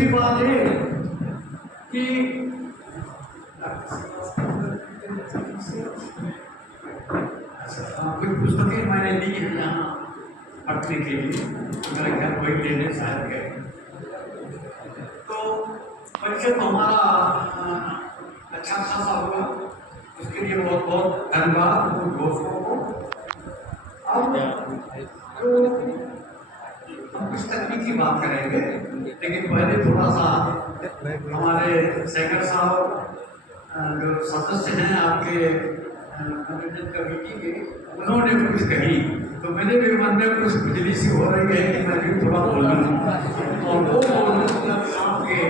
दूसरी बात है कि कुछ पुस्तकें मैंने ली है यहाँ पढ़ने के लिए, मेरे घर वही लेने शायद गए। तो परिचय तो हमारा अच्छा खासा हुआ, उसके लिए बहुत बहुत धन्यवाद उन दोस्तों को। अब तो हम कुछ तकनीकी बात करेंगे, लेकिन पहले थोड़ा सा हमारे शेखर साहब जो सदस्य हैं आपके कमेटी के, उन्होंने कुछ कही तो मेरे भी मन में कुछ बिजली सी हो रही है कि मैं भी थोड़ा बोलूँ। और वो शाम के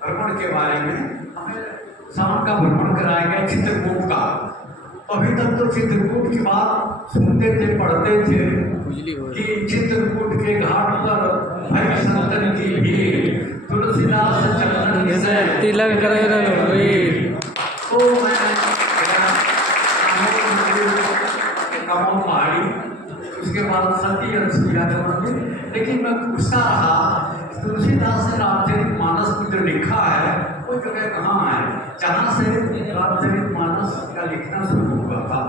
भ्रमण के बारे में, हमें शाम का भ्रमण कराया गया चित्रकूट का। अभी तक तो चित्रकूट की बात सुनते थे, पढ़ते थे कि चित्रकूट के घाट पर भाई संतन की भीड़, तुलसीदास चरण तिलक तो मैं कमाऊ पहाड़ी, उसके बाद सती अंशिया मंदिर। लेकिन मैं पूछता रहा तुलसीदास ने रामचरितमानस में जो लिखा है वो जगह कहाँ है, जहाँ से रामचरितमानस का लिखना शुरू हुआ था।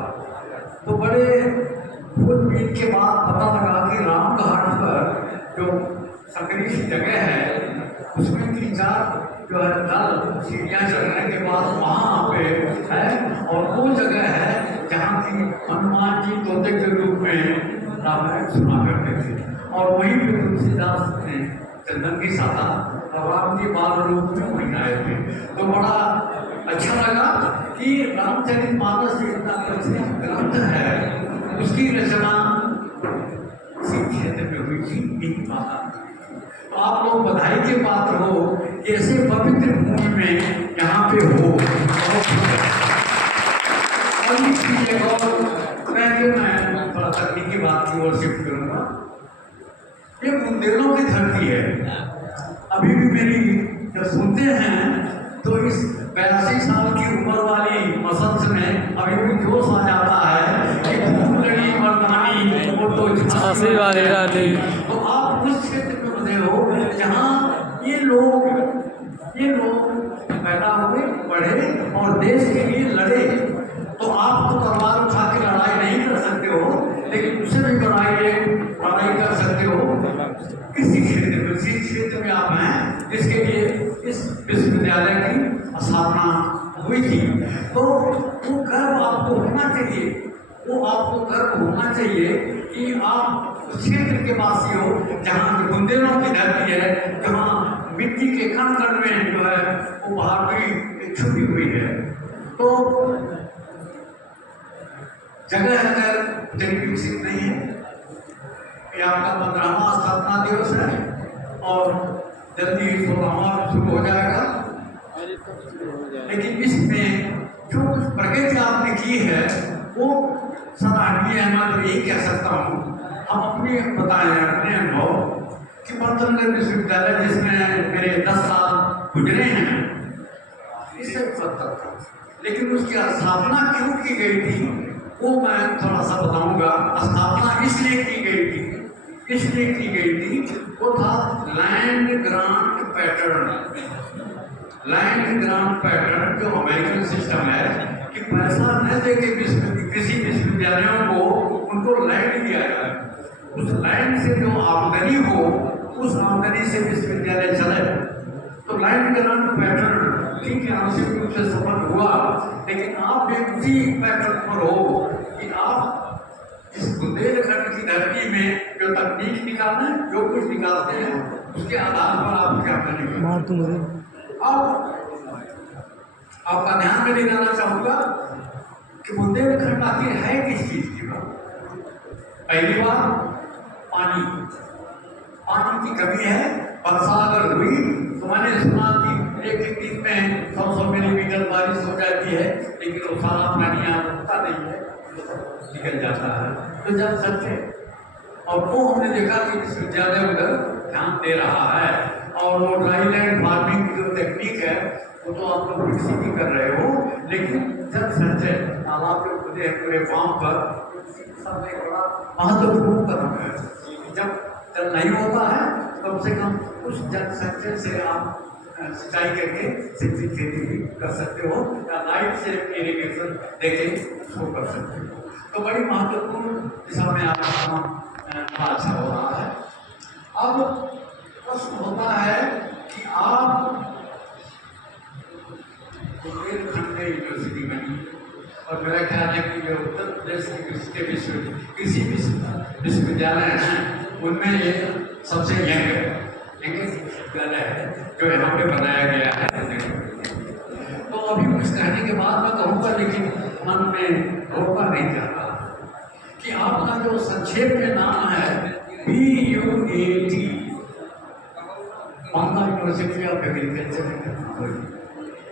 तो बड़े खोजबीन के बाद पता लगा कि राम घाट पर जो सकरी सी जगह है उसमें 3-4 जो है दल सीढ़ियाँ चढ़ने के बाद वहाँ पे है, और वो जगह है जहाँ की हनुमान जी तोते के रूप में रामायण सुना करते थे। और वहीं पे तुलसीदास ने चंदन की साधा और राम जी बाल रूप में वहीं आए थे। तो बड़ा अच्छा लगा कि रामचरितमानस इतना प्रसिद्ध ग्रंथ है, उसकी रचना इसी क्षेत्र में हुई थी, यही बात। तो आप लोग बधाई के पात्र हो कि ऐसे पवित्र भूमि में यहाँ पे हो। और मैं थोड़ा तकनीकी बात की ओर शिफ्ट करूँगा। ये बुंदेलों की धरती है। अभी भी मेरी जब सुनते हैं तो इस 82 साल की उम्र वाली मसंस में अभी भी जोश आ जाता है कि खूब लड़ी मर्दानी वो तो झांसी वाली रानी। तो आप उस क्षेत्र में बने हो जहाँ ये लोग पैदा हुए, बढ़े और देश के लिए लड़े। तो आप तो तलवार उठा के लड़ाई नहीं कर सकते हो, लेकिन उससे भी लड़ाई कर सकते हो किसी क्षेत्र में, जिस क्षेत्र में आप हैं, जिसके लिए इस विश्वविद्यालय की स्थापना हुई थी। तो वो गर्व आपको होना चाहिए, कि आप उस क्षेत्र के वासी हो जहाँ बुंदेलों की धरती है, जहाँ मिट्टी के कण कण में जो है वो बहादुरी छुपी हुई है। तो जगह अगर जगह विकसित नहीं है, ये आपका 15वां स्थापना दिवस है और जल्दी 16वां शुरू हो जाएगा। लेकिन इसमें जो कुछ प्रगति आपने की है वो सराहनीय है। मैं तो यही कह सकता हूँ, हम अपने अनुभव कि पंतनगर विश्वविद्यालय जिसमें मेरे 10 साल गुजरे हैं, इससे पता था, लेकिन उसकी स्थापना क्यों की गई थी वो मैं थोड़ा सा बताऊंगा। स्थापना इसलिए की गई थी, वो था लैंड ग्रांट पैटर्न जो अमेरिकन सिस्टम है कि पैसा न देके किसी विश्वविद्यालयों को उनको लैंड दिया जाए, उस लैंड से जो आमदनी हो उस आमदनी से विश्वविद्यालय चले। तो लैंड ग्रांट पैटर्न ठीक है, आंशिक रूप से सफल हुआ, लेकिन आप भी उसी पैटर्न पर हो कि आप इस बुंदेलखंड की धरती में जो तकनीक निकालना है, जो कुछ निकालते हैं उसके आधार पर आप क्या करेंगे। अब आपका ध्यान में ले जाना चाहूंगा कि बुंदेलखंड आखिर है किस चीज की बात। पहली बात पानी की कमी है। वर्षा अगर हुई तो मैंने सुना कि एक दिन में 100 मिलीमीटर बारिश हो जाती है, लेकिन वो सारा पानी यहाँ रुकता नहीं है, निकल जाता है। तो जब सच्चे और वो हमने देखा कि विश्वविद्यालय उधर ध्यान दे रहा है, और वो ड्राई लैंड फार्मिंग की जो टेक्निक है वो तो आप लोग विकसित ही कर रहे हो, लेकिन जब सच्चे तालाब के खुदे पूरे फार्म पर सब एक बड़ा महत्वपूर्ण कदम है। जब नहीं होता है कम से कम उस जल संचय से आप सिंचाई करके सब्जी खेती भी कर सकते हो या लाइट से इरिगेशन देके उसको कर सकते हो। तो बड़ी महत्वपूर्ण दिशा में आपका काम अच्छा हो रहा है। अब प्रश्न होता है कि आप बुंदेलखंड यूनिवर्सिटी बनी और मेरा ख्याल है कि जो उत्तर प्रदेश के कृषि विश्वविद्यालय हैं उनमें ये सबसे यंग विश्वविद्यालय है जो यहाँ पे बनाया गया है। तो अभी कुछ कहने के बाद मैं कहूँगा, लेकिन मन में रोका नहीं जाता कि आपका जो संक्षेप में नाम है BUAT, Banda university of agriculture and technology,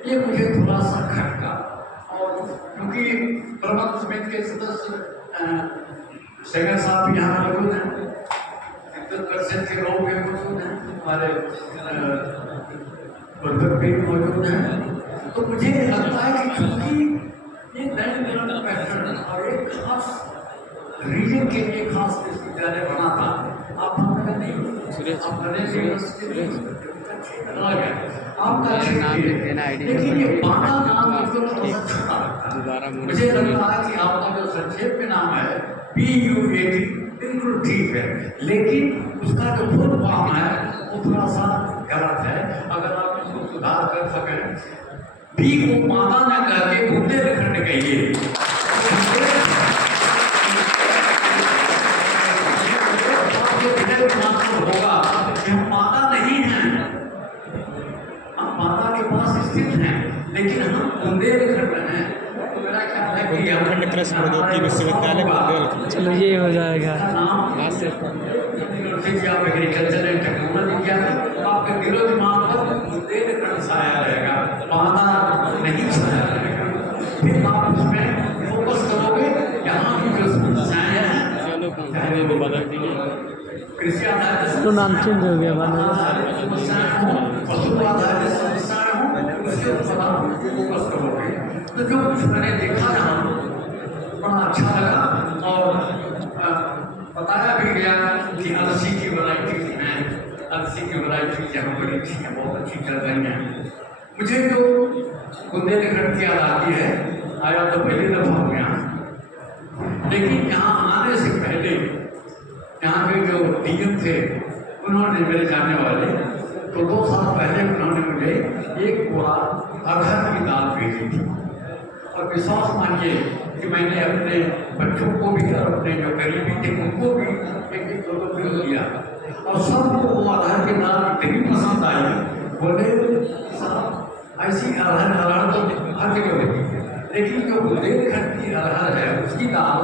ये मुझे थोड़ा सा खटका। और क्योंकि प्रबंध समिति के सदस्य शेखर साहब भी यहाँ मौजूद हैं, 10% के लोग भी मौजूद हैं, हमारे वर्धक भी मौजूद हैं। तो मुझे लगता है कि क्योंकि ये नए पैटर्न और एक खास रीजन के लिए खास विश्वविद्यालय बना था, आप नहीं आपका लेकिन ये बांदा नाम दोबारा मुझे लगता है कि आपका जो संक्षेप में नाम है BUAT बिल्कुल ठीक है, लेकिन उसका जो फुल फॉर्म है वो थोड़ा सा गलत है। अगर आप इसको सुधार कर सकें, बी को बांदा न कह के बुंदेलखंड कहिए। होगा कि हम माता नहीं हैं, हम माता के पास स्थित हैं, लेकिन हम बुंदेलखंड हैं। तो मेरा ख्याल है कि बुंदेलखंड कृषि प्रौद्योगिकी विश्वविद्यालय बुंदेलखंड। चलो ये हो जाएगा। University of agriculture and technology क्या है, आपके दिलो दिमाग पर बुंदेलखंड छाया रहेगा, माता नहीं छाया रहेगा। फिर आप उसमें फोकस करोगे, यहाँ की जो समस्याएं हैं कृषि आधारित तो नाम चेंज हो गया पशु आधारित समस्याएं हों, उसके ऊपर फोकस करोगे। तो जो कुछ मैंने देखा यहाँ बड़ा अच्छा लगा और बताया भी गया कि अलसी की वैरायटीज हैं, अलसी की वैरायटीज यहाँ बड़ी अच्छी हैं, बहुत अच्छी चल रही हैं। मुझे जो बुंदेलखंड की याद आती है, आया तो पहले दफा हूँ यहाँ, लेकिन यहाँ आने से पहले यहाँ के जो DM थे उन्होंने, मेरे जाने वाले, तो 2 साल पहले उन्होंने मुझे एक बोरा अरहर की दाल भेजी थी। और विश्वास मानिए कि मैंने अपने बच्चों को भी और अपने जो गरीबी थे उनको भी 1-1 किलो किलो दिया, और सबको वो अरहर की दाल इतनी पसंद आई, बोले साहब ऐसी अरहर तो हर जगह होती है, लेकिन जो बुंदेलखंड की अरहर है उसकी दाल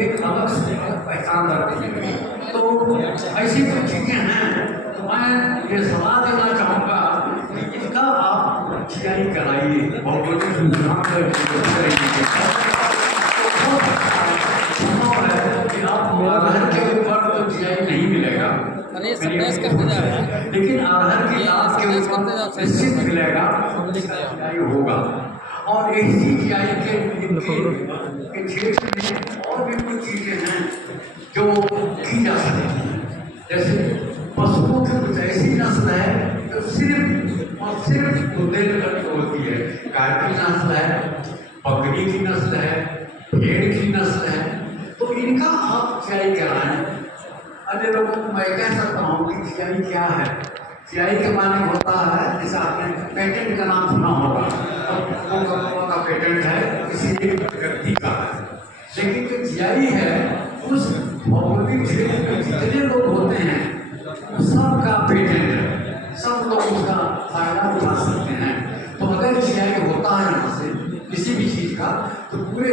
एक अलग से पहचान रखती है। तो ऐसी कुछ चीज़ें हैं, तो मैं ये सलाह देना चाहूँगा कि इसका आप GI कराइए, बहुत अरहर के ऊपर तो GI नहीं मिलेगा, लेकिन अरहर की दाल के ऊपर निश्चित मिलेगा, GI होगा। और इसी GI के क्षेत्र में और भी कुछ चीज़ें हैं जो की जा सकती हैं। जैसे पशुओं की कुछ ऐसी नस्ल है जो सिर्फ और सिर्फ बुंदेलखंड की होती है। गाय की नस्ल है, बकरी की नस्ल है, भेड़ की नस्ल है, तो इनका आप GI कराएं। अन्य लोगों को मैं कह सकता हूँ कि GI क्या है। GI के माने होता है, जैसे आपने पेटेंट का नाम सुना होगा, का पेटेंट है किसी एक व्यक्ति का है, लेकिन जो GI है उस भौगोलिक क्षेत्र में जितने लोग होते हैं सबका पेटेंट है, सब लोग उसका फायदा उठा सकते हैं। तो अगर GI होता है यहाँ से किसी भी चीज़ का, तो पूरे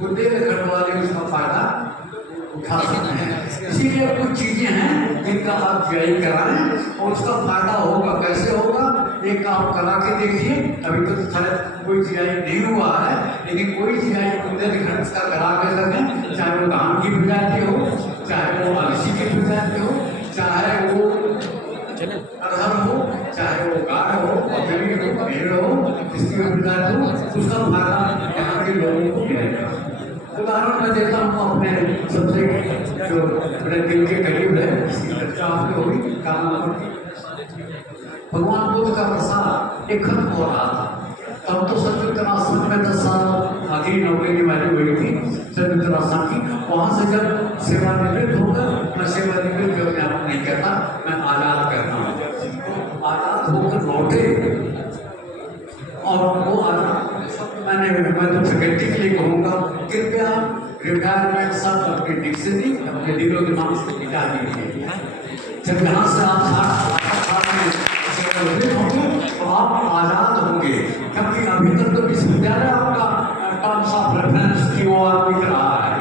बुंदेलखंड वाले उसका फायदा उठा सकते हैं। इसीलिए कुछ चीज़ें हैं जिनका आप GI कराएं और उसका फायदा होगा। कैसे होगा, एक काम करा के देखिए। अभी तो शायद कोई GI नहीं हुआ है, लेकिन कोई GI बुंदेलखंड का करा के रखें, चाहे वो धान की प्रजाति हो, चाहे वो अलसी की प्रजाति हो, चाहे वो अरहर हो, चाहे वो गाय हो, बकरी हो, भेड़ हो, इसकी प्रजाति हो, उसका फायदा यहाँ के लोगों को मिलेगा। उदाहरण मैं देता हूँ अपने सबसे जो मेरे दिल के करीब है, इसकी चर्चा आपकी होगी, काम खत्म हो रहा था। तब तो संयुक्त राष्ट्र में 10 साल आखिरी नौकरी की मेरी हुई थी संयुक्त राष्ट्र की। वहाँ से जब सेवानिवृत्त होकर, मैं सेवानिवृत्त जो मैं आपको नहीं कहता, मैं आज़ाद कहता हूँ, तो आज़ाद होकर लौटे और वो आज़ाद मैं तो सेक्रेटरी के लिए कहूँगा, कृपया रिटायरमेंट सब अपनी डिक्शनरी अपने दिलो दिमाग से मिटा दीजिए। जब यहाँ से आप 60 साल में सेवानिवृत्त होंगे तो आप आज़ाद होंगे, क्योंकि अभी तक तो विश्वविद्यालय आपका टर्म्स ऑफ रेफरेंस QOR लिख रहा है।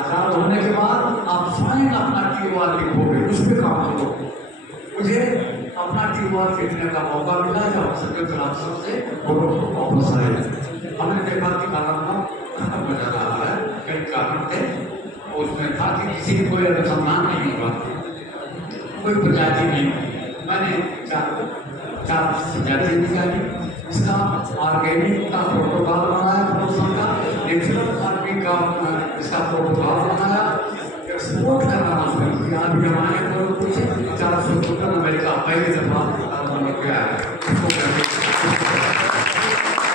आज़ाद होने के बाद आप स्वयं अपना QOR लिखोगे, उस पर काम करो। मुझे अपना QOR लिखने का मौका मिला जब संयुक्त राष्ट्र से वापस आए। हमने देखा कि कानून खत्म हो जा रहा है, कई कारण थे, उसमें था कि किसी को कोई अनुसंधान नहीं हुआ, कोई प्रजाति नहीं। मैंने चार प्रजाति निकाली, इसका ऑर्गेनिक का प्रोटोकॉल बनाया, प्रदूषण का नेचुरल फार्मिंग का इसका प्रोटोकॉल बनाया, एक्सपोर्ट कराना शुरू किया। अभी हमारे को कुछ 400 अमेरिका पहली दफा गया है, उसको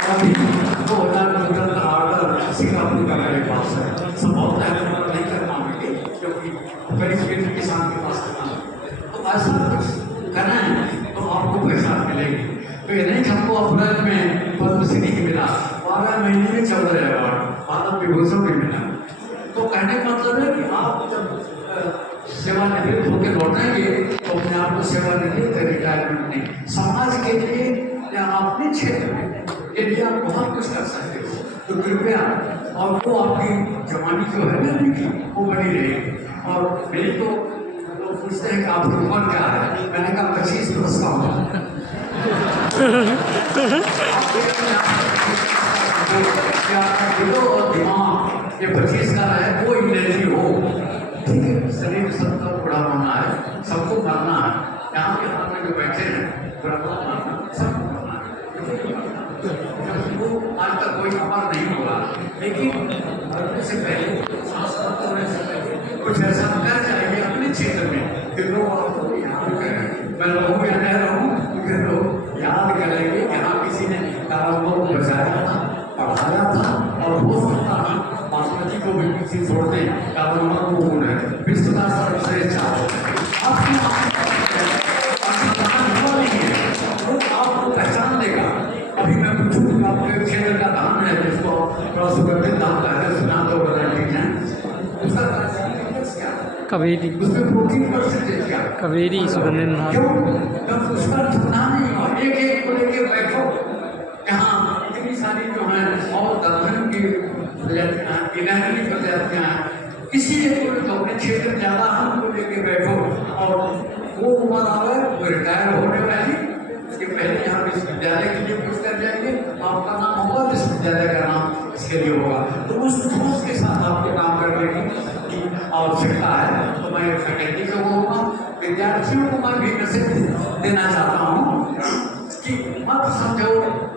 अभी 2000 का ऑर्डर सिंगापुर का मेरे पास है। संभव है नहीं कर पाएंगे क्योंकि करीब किसान के पास करना है, तो ऐसा कुछ करना है तो आपको पैसा मिलेगी। तो ये नहीं कि हमको अप्रैल में पद्मश्री मिला, 12 महीने में चल रहे अवार्ड, मानव विभूषण भी मिला। तो कहने का मतलब है कि आप जब सेवानिवृत्त होकर लौटेंगे तो अपने आप को सेवानिवृत्त रिटायरमेंट नहीं, समाज के लिए या अपने क्षेत्र में के लिए आप बहुत कुछ कर सकते हो। तो कृपया, और वो आपकी जवानी जो है ना अभी की, वो बनी रहेगी। और मेरी तो लोग पूछते हैं कि आपकी उम्र क्या है, मैंने कहा 25 वर्ष का हूँ। और दिमाग ये 25 का है, वो एनर्जी हो, ठीक है। शरीर सबका बुढ़ा होना है, सबको मरना है। यहाँ के हाथ में जो बैठे हैं सबको मरना है। वो आज तक कोई अमर नहीं हुआ, लेकिन मरने से पहले, सांस होने से पहले कुछ ऐसा कर जाएंगे अपने क्षेत्र में कि लोग आपको याद करें। मैं रहूँ या न रहूँ, क्योंकि लोग याद करेंगे यहाँ किसी ने कारोबार को बचाया था, पढ़ाया था, और हो सकता है बासमती को भी किसी छोड़ दें, कारोबार को गुण है, विश्व का सर्वश्रेष्ठ आपको पहचान देगा। अभी मैं पूछूँ आपके क्षेत्र का धान है जिसको थोड़ा सुगंधित धान कहते हैं, सुना तो ठीक है, उसका क्या कवेरी, उसमें प्रोटीन परसेंटेज क्या, कवेरी सुगंधित धान। क्यों उसका चुना नहीं हुआ, एक एक को लेके बैठो। यहाँ इतनी सारी जो है और दर्जन की गिनती प्रजातियाँ हैं, किसी एक को तो अपने क्षेत्र में ज़्यादा हमको लेके बैठो, और वो उम्र आवे वो रिटायर होने वाली, उसके पहले यहाँ विश्वविद्यालय के लिए कुछ कर जाएंगे, आपका नाम होगा, विश्वविद्यालय का नाम इसके लिए होगा। तो उस सोच के साथ आपको काम करने की आवश्यकता है। तो मैं फैकल्टी को कहूँगा, विद्यार्थियों को मैं भी मैसेज देना चाहता हूँ कि मत समझो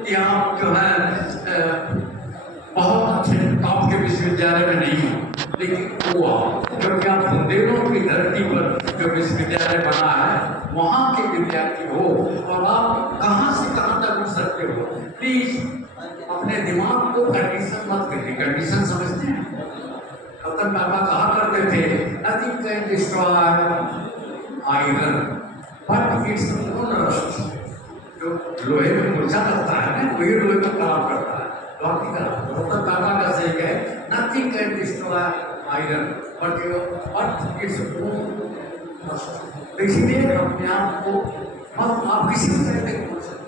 कि आप जो है बहुत अच्छे टॉप के विश्वविद्यालय में नहीं हो, लेकिन वो क्योंकि आप बुंदेलों की धरती पर जो विश्वविद्यालय बना है वहाँ के विद्यार्थी हो, और आप कहाँ से कहाँ तक उठ सकते हो। प्लीज अपने दिमाग को कंडीशन मत करिए। कंडीशन समझते हैं, रतन टाटा कहा करते थे, nothing can destroy iron but its own rust. जो लोहे में मुरझा लगता है ना, वही लोहे को खराब करता है। रतन टाटा का सही है, nothing can destroy iron but its own rust. इसीलिए अपने आप को आप किसी भी तरह के,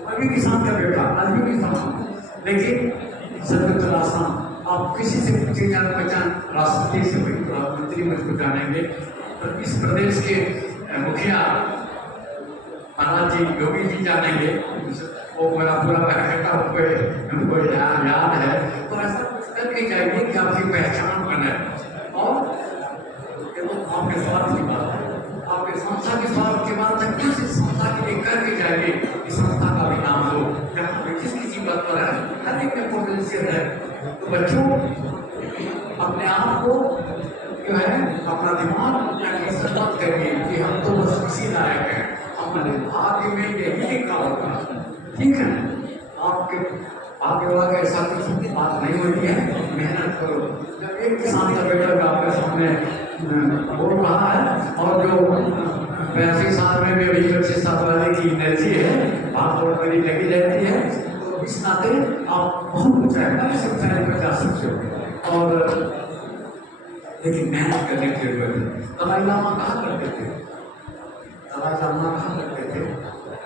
मैं भी किसान का बेटा, आज भी किसान हूँ, लेकिन संयुक्त राष्ट्र आप किसी से पूछे जान पहचान, राष्ट्रपति से कोई प्रधानमंत्री मुझको जानेंगे, तो इस प्रदेश के मुखिया महाराज जी योगी जी जानेंगे, वो मेरा पूरा बैठा उनको याद है। तो ऐसा कुछ करके जाइए कि आपकी पहचान बने, और ये तो आपके स्वार्थ की बात है, आपके संस्था के स्वार्थ की बात है, किसी संस्था के लिए करके जाइए, इस संस्था का भी नाम लो, जहाँ पे किस किसी बात पर है, हर एक में पोटेंशियल है। तो बच्चों अपने आप को जो है, अपना दिमाग मत करिए कि हम तो बस इसी लायक हैं, हमारे भाग्य में यही लिखा होगा, ठीक है। आपके भाग्य वाग्य ऐसा कुछ बात नहीं होती है, मेहनत करो। जब एक किसान का बेटा आपके सामने बोल रहा है और जो 85 साल में भी अभी 25 साल वाले की एनर्जी है, भाग दौड़ करी लगी रहती है, तो इस नाते आप बहुत ऊंचाई पर जा सकते हो। और लेकिन मेहनत करने की जरूरत है। दलाई लामा कहा करते थे, दलाई लामा कहा करते थे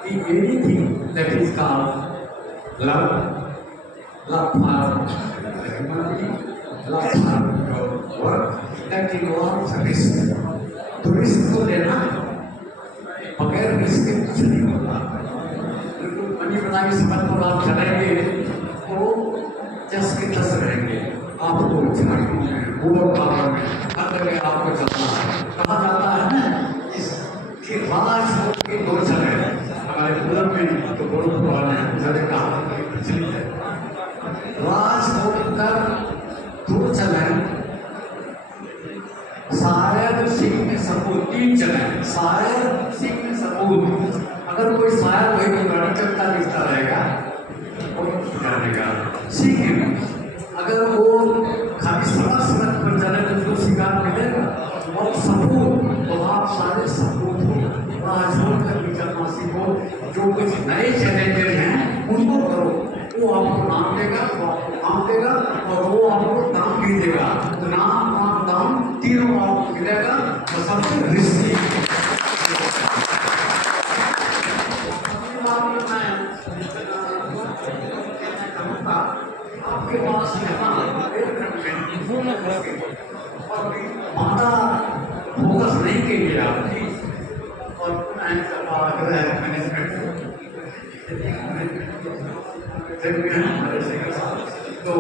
कि anything that is called love, love for humanity, love for work, that involves risk. तो रिस्क को लेना, बगैर रिस्क के कुछ नहीं होता। बिल्कुल बनी बनाई समझ पर आप चलेंगे तो जस के तस रहेंगे। आपको झाड़ियों में, ऊबड़ खाबड़ में, हर जगह आपको चलना है। कहा जाता है ना कि राजभोग के दो चले, हमारे पूरब में तो बहुत पुराने जगह कहा प्रचलित है, राजभोग कर दो चले, शायर सिंह में सबूत, 3 चले, शायर सिंह में सबूत। अगर कोई शायर वही पुरानी कविता लिखता रहेगा सिंह, अगर वो खाली सड़क पर चले तो उसको शिकार मिलेगा, और सबूत तो आप सारे सबूत हो। राजभोग कर विचरना सीखो। जो कुछ नए चैलेंजेस हैं उनको करो, वो आपको नाम देगा, वो आपको काम देगा और वो आपको दाम भी देगा। तो नाम काम दाम तीनों आपको मिलेगा और सबसे रिस्की। आपके पास माता फोकस नहीं के लिए आपकी और तो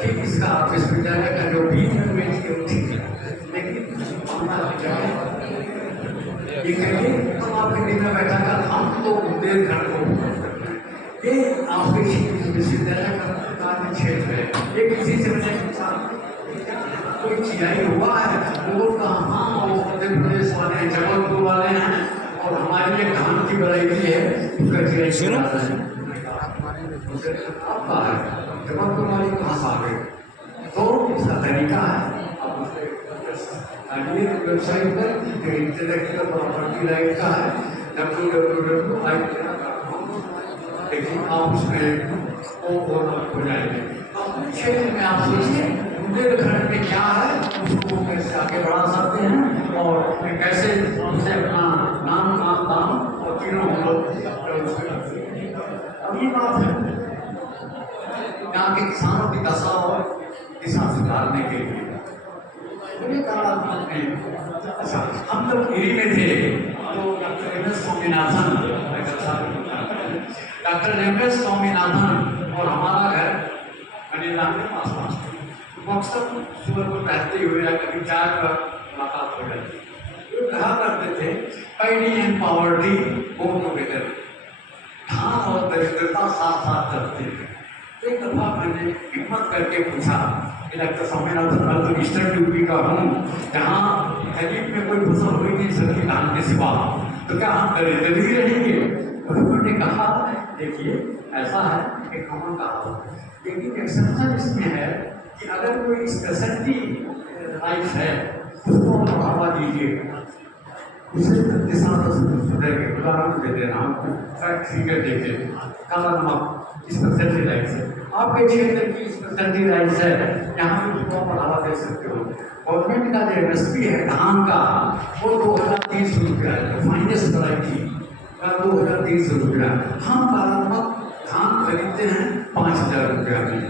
ठीक इसका विश्वविद्यालय का जो भी लेकिन ये कहिए हम आपके दिन में बैठा कर हम तो देर घर को ये आपके विश्वविद्यालय का कार्य क्षेत्र है। ये किसी से कोई चिड़ाई हुआ है, वो कहाँ वो मध्य प्रदेश वाले हैं, जबलपुर वाले हैं और हमारे लिए धान की वैरायटी है, उसका चिड़ाई आपका है, जबलपुर वाले कहाँ से आ गए। तो इसका तरीका है, आप उससे वेबसाइट पर इंटेलेक्चुअल प्रॉपर्टी राइट का है, www. देखिए आप उसमें हो जाएंगे। अपने क्षेत्र में आप सोचिए बुंदेलखंड में क्या है, उसको कैसे आगे बढ़ा सकते हैं और कैसे उसे अपना नाम काम दाम और तीनों हम लोग। अब ये बात है यहाँ के किसानों की दशा और दिशा सुधारने के लिए अच्छा, हम जब गिरी में थे तो डॉक्टर एम एस स्वामीनाथन और हमारा घर अनिला के पास मकसद सुबह को रहते हुए या कभी चाय पर मुलाकात हो जाती। वो कहा करते थे paddy and poverty go together, धान और दरिद्रता साथ साथ चलते हैं। एक दफा मैंने हिम्मत करके पूछा कि डॉक्टर स्वामीनाथन मैं तो ईस्टर्न यूपी का हूँ, जहाँ खरीफ में कोई फसल हुई नहीं सकती धान के सिवा, तो क्या हम दरिद्र ही रहेंगे। उन्होंने कहा देखिए ऐसा है कि कहाँ का, लेकिन एक्सेप्शन इसमें है कि अगर कोई स्पेशलिटी लाइफ है उसको बढ़ावा दीजिए, उसे दिशा सुधरेगी। उदाहरण दे दे रहा हूँ, फैक्ट्री के देखिए काला नमक स्पेशलिटी लाइफ है, आपके क्षेत्र की स्पेशलिटी लाइफ है, यहाँ पे उसको बढ़ावा दे सकते हो। गवर्नमेंट का जो एमएसपी है धान का वो 2300 रुपया है, फाइनेस्ट वैरायटी का 2300 रुपया। हम काला नमक धान खरीदते हैं 5000 रुपया में,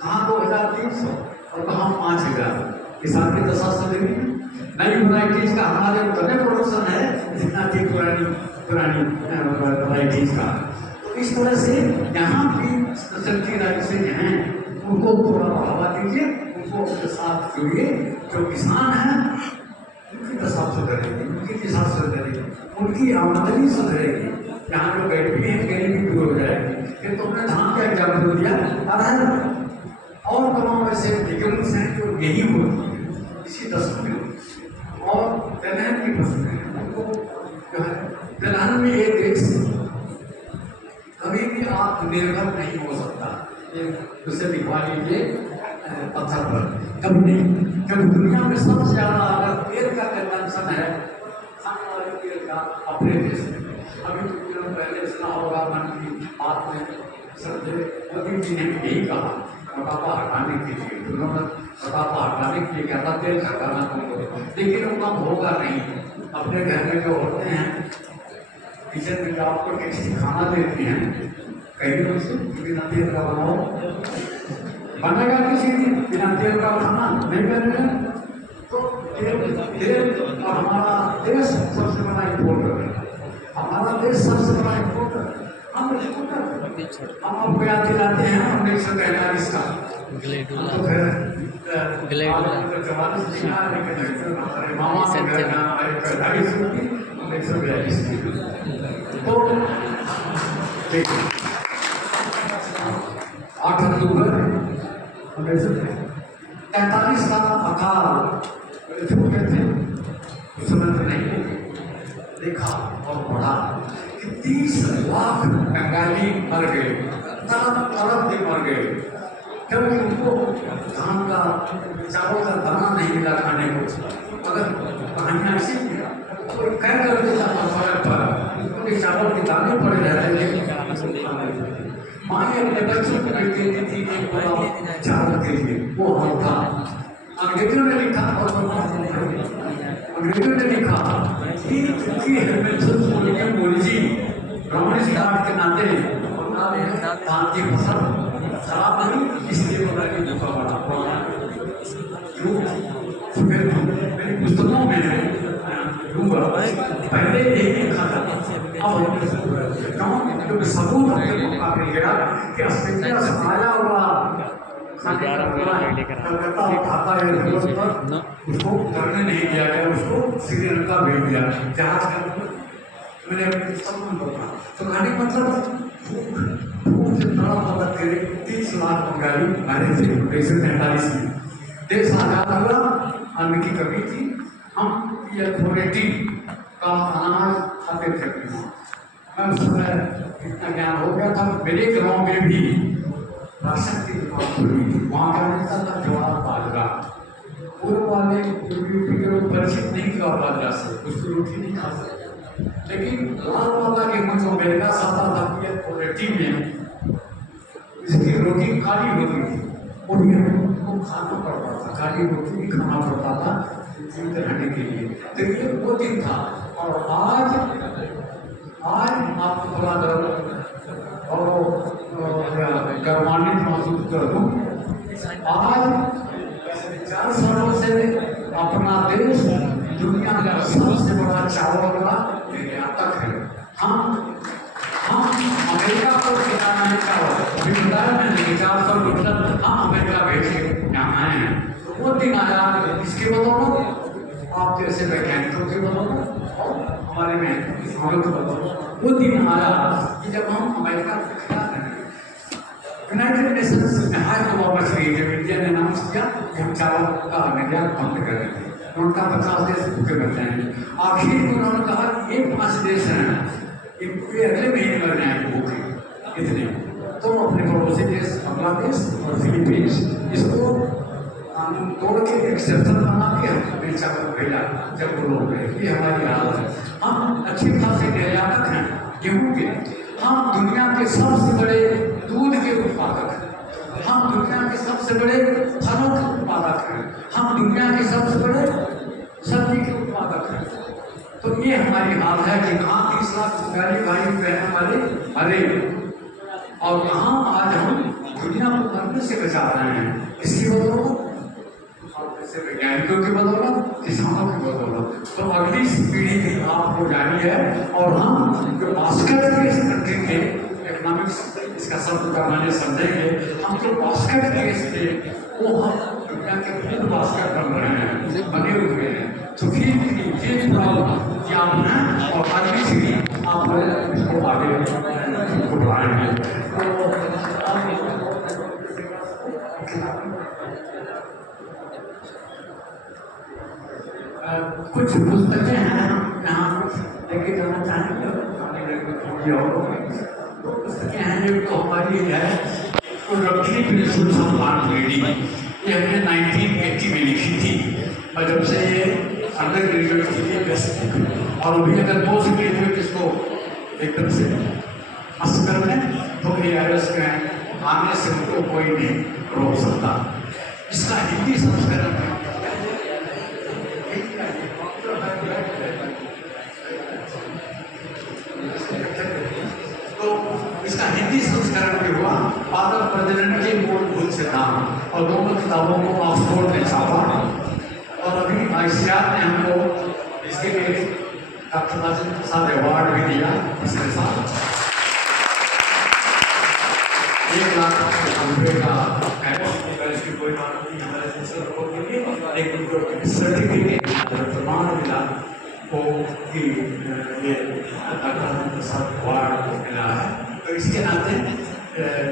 कहाँ 2300 और कहाँ 5000। किसान की दशा सुधरी। नई वैराइटीज का हमारे उतने प्रोडक्शन है जितना थी पुरानी वैराइटीज का। तो इस तरह से यहाँ भी स्पेशलिटी राइसेज हैं, उनको थोड़ा बढ़ावा दीजिए, उनको अपने साथ जोड़िए। जो किसान हैं उनकी दशा सुधरेगी, उनकी दिशा सुधरेगी, उनकी आमदनी सुधरेगी, यहाँ जो गरीबी है गरीबी दूर हो जाएगी। फिर तुमने धान का एग्जाम्पल दिया, अरहर और तमाम ऐसे लेग्यूम्स हैं जो यही होती है इसी दशा में, और दलहन की फसलें उनको जो है दलहन में ये देश कभी कभी भी आत्मनिर्भर नहीं हो सकता। उसे लिखवा लीजिए पत्थर पर, कभी नहीं। क्योंकि दुनिया में सबसे ज्यादा अगर तेल का कंजम्पशन है खाने वाले तेल का अपने देश में। अभी कुछ दिनों पहले सुना होगा मन की बात में श्रद्धेय मोदी जी ने यही कहा मोटापा हटाने के लिए, उन्होंने मोटापा हटाने के लिए कहता तेल घटाना तुमको, लेकिन वो कम होगा नहीं। अपने घर में जो होते हैं किचन में जो आपको टेस्टी खाना देते हैं, कहीं उसे बिना तेल का बनाओ, बनेगा किसी दिन बिना तेल का खाना नहीं बनेगा। तो तेल और हमारा देश सबसे बड़ा इम्पोर्टर है, हमारा देश सबसे बड़ा इम्पोर्टर। हम आपको याद दिलाते हैं 1943 का, तो फिर जवानी सीखा, लेकिन हमारे मामा के घर में हमारे 1942 की। तो 8 अक्टूबर 1943 का अकाल चुके थे, उस समय तो नहीं देखा और पढ़ा कि 30 लाख बंगाली मर गए, तरफ भी मर गए, क्योंकि उनको धान का चावल का दाना नहीं मिला खाने को। अगर कहानियाँ ऐसी तो कह कर देता पर चावल के दाने पड़े रहते थे। माँ ने अपने बच्चों को भी देती थी कि चावल के लिए वो हल्का। अंग्रेजों ने लिखा और अंग्रेजों ने लिखा कि जी ब्राह्मण जात के नाते धान की फसल खराब नहीं, इसलिए धोखा बड़ा मेरी पुस्तकों में पहले यही लिखा था। अब सबूत मौका मिल गया कि ऑस्ट्रेलिया से आया हुआ कलकत्ता उठाता है, उसको करने नहीं दिया गया, उसको श्रीलंका भेज दिया जहाज का। मैंने अपनी पुस्तक में पढ़ा तो कहानी मतलब भूख से बड़ा मदद करे 30 लाख बंगाली मारे थे 1943 में। देश आजाद हुआ, अन्न की कमी थी, हम ये अथॉरिटी का अनाज खाते थे। मैं उस समय इतना ज्ञान हो गया था, मेरे गाँव में भी राशन की दुकान खुली थी, वहाँ का मिलता था ज्वार बाजरा। पूर्व वाले यूपी के लोग परिचित नहीं किया बाजरा से, उसकी रोटी नहीं खा सकते, लेकिन लाल वाला के मुझ को मेरा साता था कि अथॉरिटी में इसकी रोटी काली होती थी, वही हमको खाना पड़ता था, काली रोटी भी खाना पड़ता था जीवित रहने के लिए। देखिए वो दिन था। और आज आपको थोड़ा गर्वान्वित महसूस करूँ, आज 4 सालों से अपना देश दुनिया का सबसे बड़ा चावल का निर्यातक है। हम अमेरिका को खिलाना है चावल, अभी बताया मैंने 400 हम अमेरिका भेजे यहाँ आए हैं। तो वो दिन आया इसके बदौलत, आप जैसे वैज्ञानिकों के बदौलत और हमारे में किसानों के बदौलत वो दिन आया कि जब हम अमेरिका को खिला रहे हैं। यूनाइटेड नेशंस में हाई वापस गई जब इंडिया ने अनाउंस किया कि हम चावल का निर्यात बंद कर रहे थे, उनका 50 देश भूखे मर जाएंगे। आखिर में उन्होंने कहा ये 5 देश हैं इनके अगले महीने मर जाएंगे भूखे इतने, तो अपने पड़ोसी देश बांग्लादेश और फिलीपींस इसको कानून तोड़ के एक्सेप्शन बना के हमने चावल भेजा। जब वो लोग गए, ये हमारी हालत है। हम अच्छे खासे निर्यातक हैं गेहूँ के, हम दुनिया के सबसे बड़े दूध के उत्पादक हैं, हम दुनिया के सबसे बड़े फलों के उत्पादक हैं, हम दुनिया के सबसे बड़े सब्जी के उत्पादक हैं। तो ये हमारी हाल है कि कहाँ 30 लाख बंगाली भाई बहन वाले मरे और कहाँ आज हम दुनिया को मरने से बचा रहे हैं। इसकी बदौलत वैज्ञानिकों की बदौलत, किसानों की बदौलत। तो अगली पीढ़ी की आपको जानी है और हम जो बास्केट केस कंट्री के इकोनॉमिक्स इसका शब्द का मैंने समझेंगे, हम जो बास्केट केस थे वो हम दुनिया के फूड बास्केट बन रहे हैं, बने हुए हैं। तो फिर ये ज्ञान है और अगली पीढ़ी आप इसको आगे बढ़ाएंगे। कुछ पुस्तकें हैं यहाँ लेके जाना चाहेंगे, तो पुस्तकें हैं जो तो हमारी है introductory principles of plant breeding, ये हमने 1980 में लिखी थी और जब से अंडर ग्रेजुएट के लिए बेस्ट और अभी अगर पोस्ट ग्रेजुएट इसको एकदम से मस्त कर लें तो AIS में आने से उनको कोई नहीं रोक सकता। इसका हिंदी संस्करण है तो इसका हिंदी संस्करण भी हुआ पादप प्रजनन के मूलभूत सिद्धांत और दोनों किताबों को ऑक्सफोर्ड ने छापा और अभी ICAR ने हमको इसके लिए डॉक्टर राजेंद्र प्रसाद अवार्ड भी दिया पिछले साल 1 लाख रुपये का है। इसकी कोई बात नहीं, हमारे दूसरे लोगों के लिए लेकिन जो सर्टिफिकेट प्रमाण मिला वो कि ये डॉक्टर राजेंद्र प्रसाद अवार्ड मिला है। तो इसके नाते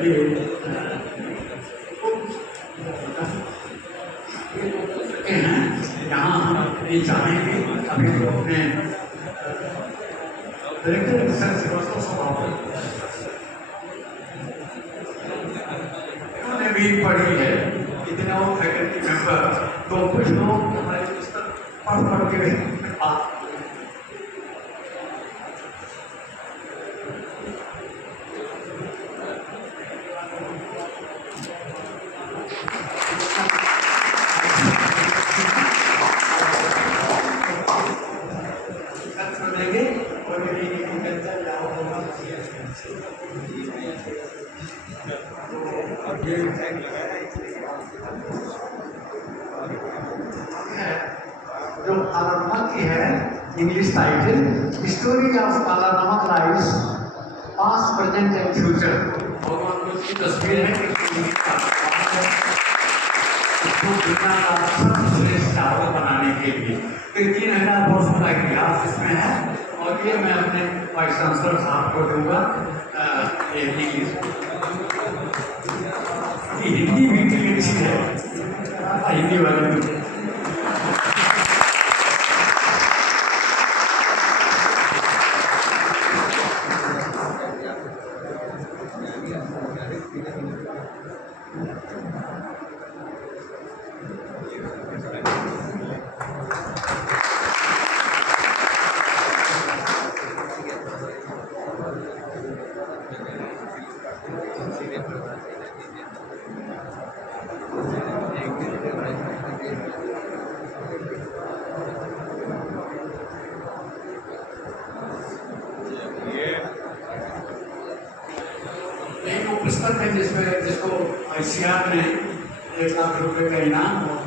ये हैं यहाँ हम ये चाहेंगे अभी तो अपने डायरेक्टर रिसर्च उन्होंने भी पढ़ी है इतने वो फैकल्टी मेंबर तो कुछ लोग हमारे पुस्तक पढ़ के जो काला की है इंग्लिश टाइटल स्टोरी ऑफ काला नमक lives past present and future. भगवान बुद्ध की तस्वीर है दुनिया का सर्वश्रेष्ठ चावल बनाने के लिए 3000 वर्षों का इतिहास इसमें है और ये मैं अपने वाइस चांसलर साहब को दूंगा। हिंदी भी इतनी अच्छी है हिंदी वाले पुस्तक है जिसको ICAR ने 1 लाख रुपए का इनाम और